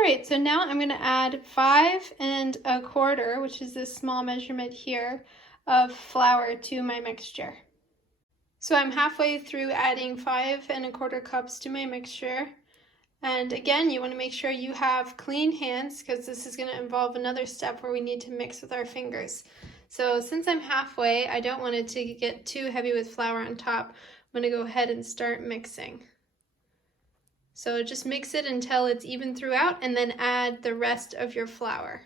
All right, so now I'm going to add 5 1/4, which is this small measurement here, of flour to my mixture. So I'm halfway through adding 5 1/4 cups to my mixture. And again, you want to make sure you have clean hands because this is going to involve another step where we need to mix with our fingers. So since I'm halfway, I don't want it to get too heavy with flour on top. I'm going to go ahead and start mixing. So just mix it until it's even throughout and then add the rest of your flour.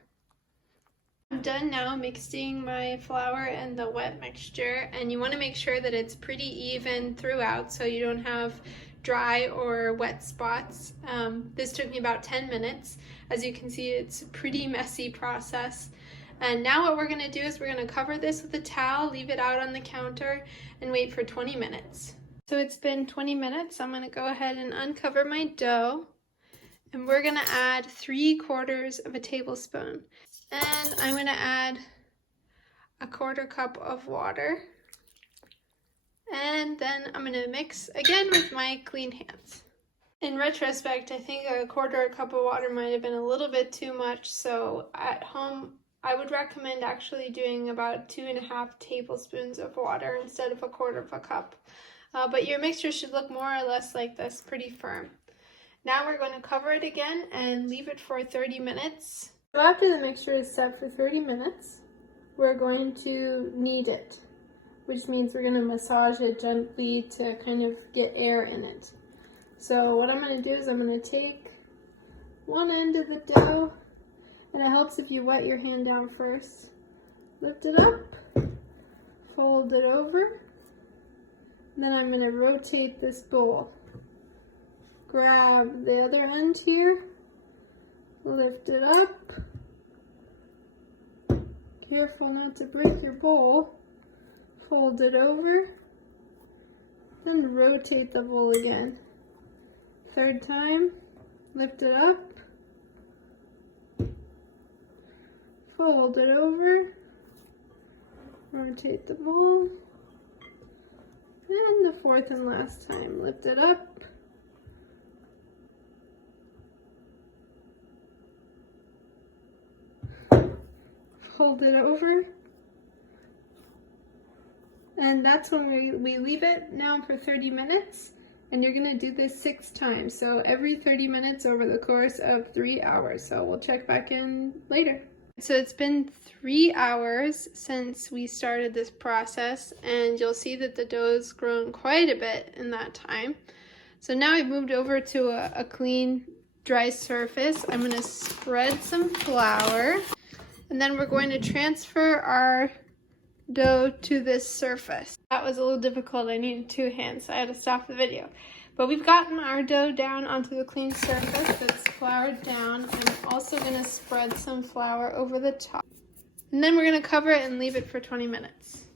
I'm done now mixing my flour and the wet mixture, and you want to make sure that it's pretty even throughout so you don't have dry or wet spots. This took me about 10 minutes. As you can see, it's a pretty messy process. And now what we're going to do is we're going to cover this with a towel, leave it out on the counter, and wait for 20 minutes. So it's been 20 minutes. I'm going to go ahead and uncover my dough, and we're going to add 3/4 of a tablespoon. And I'm going to add 1/4 cup of water. And then I'm going to mix again with my clean hands. In retrospect, I think 1/4 cup of water might have been a little bit too much, so at home I would recommend actually doing about 2.5 tablespoons of water instead of 1/4 cup. But your mixture should look more or less like this, pretty firm. Now we're going to cover it again and leave it for 30 minutes. So after the mixture is set for 30 minutes, we're going to knead it, which means we're going to massage it gently to kind of get air in it. So what I'm going to do is I'm going to take one end of the dough, and it helps if you wet your hand down first. Lift it up, fold it over, and then I'm going to rotate this bowl. Grab the other end here, lift it up. Careful not to break your bowl. Fold it over, then rotate the bowl again. Third time, lift it up, fold it over, rotate the bowl, and the fourth and last time, lift it up, fold it over, and that's when we leave it now for 30 minutes, and you're going to do this 6 times, so every 30 minutes over the course of 3 hours. So we'll check back in later. So it's been 3 hours since we started this process, and you'll see that the dough's grown quite a bit in that time. So now I've moved over to a clean, dry surface. I'm going to spread some flour, and then we're going to transfer our dough to this surface. That was a little difficult. I needed 2 hands, so I had to stop the video. But we've gotten our dough down onto the clean surface that's floured down. I'm also going to spread some flour over the top. And then we're going to cover it and leave it for 20 minutes.